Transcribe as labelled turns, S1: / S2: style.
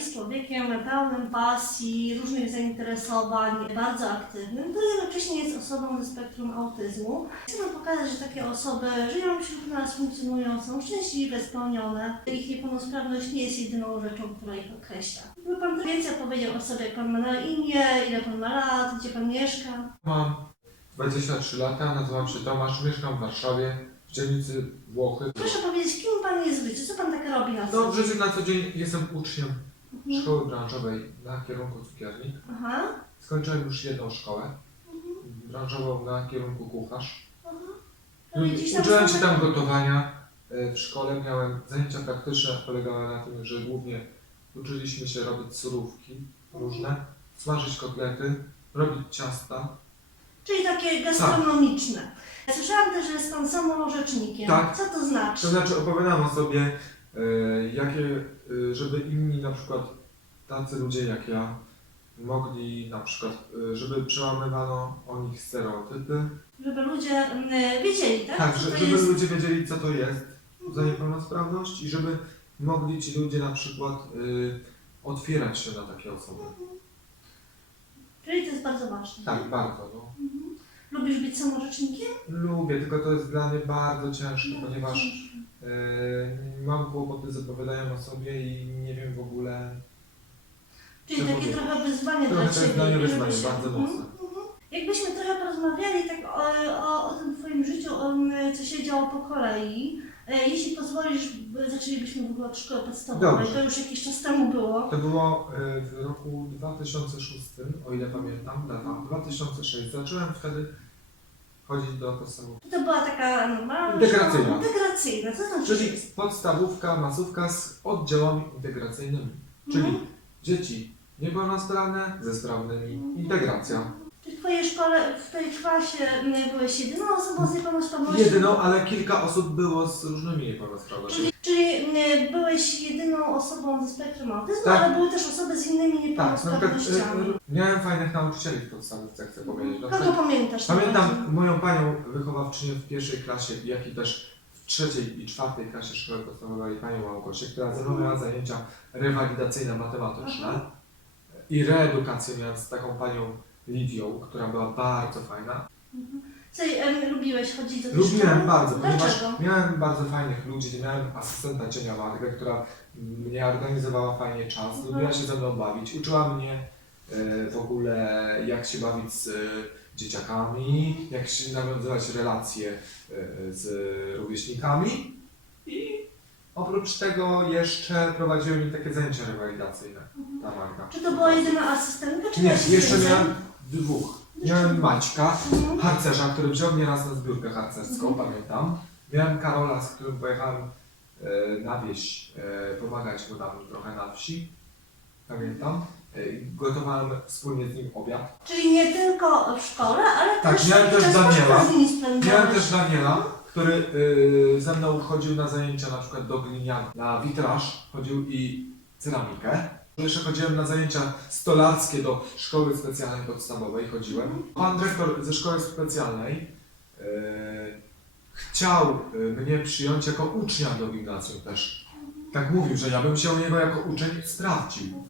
S1: jest człowiekiem pełnym pasji, różnych zainteresowań, bardzo aktywnym, to jednocześnie jest osobą ze spektrum autyzmu. Chcemy pokazać, że takie osoby żyją wśród nas, funkcjonują, są szczęśliwe, spełnione. Ich niepełnosprawność nie jest jedyną rzeczą, która ich określa. Gdyby Pan więcej opowiedział o sobie, jak Pan ma na imię, ile Pan ma lat, gdzie Pan mieszka.
S2: Mam 23 lata, nazywam się Tomasz, mieszkam w Warszawie, w dzielnicy Włochy.
S1: Proszę powiedzieć, kim Pan jest w życiu, co Pan tak robi na co
S2: No, w
S1: dzień?
S2: życiu na co dzień jestem uczniem. Szkoły branżowej na kierunku cukiernik.
S1: Aha.
S2: Skończyłem już jedną szkołę branżową na kierunku kucharz.
S1: No i gdzieś tam
S2: Uczyłem się tam gotowania. E, W szkole miałem zajęcia praktyczne, polegały na tym, że głównie uczyliśmy się robić surówki różne, smażyć kotlety, robić ciasta.
S1: Czyli takie gastronomiczne. Słyszałam też, że jest Pan samorzecznikiem.
S2: Tak.
S1: Co to znaczy?
S2: To znaczy opowiadam o sobie, jakie, e, żeby inni na przykład tacy ludzie jak ja mogli na przykład, e, żeby przełamywano o nich stereotypy.
S1: Żeby ludzie mm, wiedzieli, tak?
S2: Tak, że, żeby
S1: jest...
S2: ludzie wiedzieli co to jest za niepełnosprawność i żeby mogli ci ludzie na przykład y, otwierać się na takie osoby.
S1: Czyli to jest bardzo ważne.
S2: Tak, bardzo. No.
S1: Lubisz być samorzecznikiem?
S2: Lubię, tylko to jest dla mnie bardzo ciężkie,
S1: No,
S2: ponieważ
S1: ciężko.
S2: y, mam kłopoty z opowiadaniem o sobie i nie wiem w ogóle.
S1: Czyli takie trochę wyzwanie
S2: Trochę
S1: dla
S2: to
S1: Ciebie. żeby
S2: wyzwanie,
S1: się-
S2: bardzo
S1: Mhm,
S2: mocne.
S1: mhm. Jakbyśmy trochę porozmawiali tak o, o, o tym Twoim życiu, o, co się działo po kolei. E, Jeśli pozwolisz, zaczęlibyśmy w ogóle od szkoły podstawowej.
S2: Dobrze.
S1: To już jakiś czas temu było.
S2: To było y, w roku 2006, o ile pamiętam, data 2006. Zacząłem wtedy chodzić do podstawowej.
S1: To była taka normalna
S2: Integracyjna.
S1: szkoła. Integracyjna. To znaczy?
S2: Czyli podstawówka, masówka z oddziałami integracyjnymi. Czyli
S1: Mhm.
S2: dzieci niepełnosprawne ze sprawnymi. Integracja.
S1: Czy w Twojej szkole, w tej klasie m, byłeś jedyną osobą z niepełnosprawnością?
S2: Jedyną, ale kilka osób było z różnymi niepełnosprawnościami.
S1: Czyli, czyli osobą ze spektrum autyzmu,
S2: Tak.
S1: ale były też osoby z innymi
S2: Tak, na przykład
S1: niepełnosprawnościami.
S2: y, miałem fajnych nauczycieli w podstawówce, chcę powiedzieć. Na
S1: Kogo
S2: przykład,
S1: pamiętasz?
S2: pamiętam
S1: najbardziej?
S2: moją panią wychowawczynię w pierwszej klasie, jak i też w trzeciej i czwartej klasie szkoły podstawowej, panią Małgosię, która ze mną miała zajęcia rewalidacyjne matematyczne i reedukację z taką panią Lidią, która była bardzo fajna.
S1: Em, lubiłeś chodzić do tej
S2: Lubiłem
S1: szkoły?
S2: bardzo, ponieważ
S1: Dlaczego?
S2: miałem bardzo fajnych ludzi, miałem asystenta cienia matkę, która mnie organizowała fajnie czas,
S1: Mhm.
S2: lubiła się ze mną bawić, uczyła mnie e, w ogóle jak się bawić z e, dzieciakami, jak się nawiązywać relacje e, z rówieśnikami i oprócz tego jeszcze prowadziły mi takie zajęcia rewalidacyjne, ta Magda.
S1: Czy to była jedyna asystentka, czy
S2: Nie, jeszcze
S1: więcej?
S2: miałem dwóch. Miałem Maćka, harcerza, który wziął mnie raz na zbiórkę harcerską,
S1: Mhm.
S2: pamiętam. Miałem Karola, z którym pojechałem e, na wieś e, pomagać mu tam trochę na wsi. Pamiętam. E, gotowałem wspólnie z nim obiad.
S1: Czyli nie tylko w szkole, ale
S2: Tak,
S1: też
S2: miałem też
S1: czas
S2: Daniela.
S1: z nimi.
S2: Miałem też Daniela, który e, ze mną chodził na zajęcia na przykład do gliniana, na witraż chodził i ceramikę. Jeszcze chodziłem na zajęcia stolarskie do szkoły specjalnej podstawowej, chodziłem. Pan dyrektor ze szkoły specjalnej e, chciał e, mnie przyjąć jako ucznia do gimnazjum też. Tak mówił, że ja bym się u niego jako uczeń sprawdził.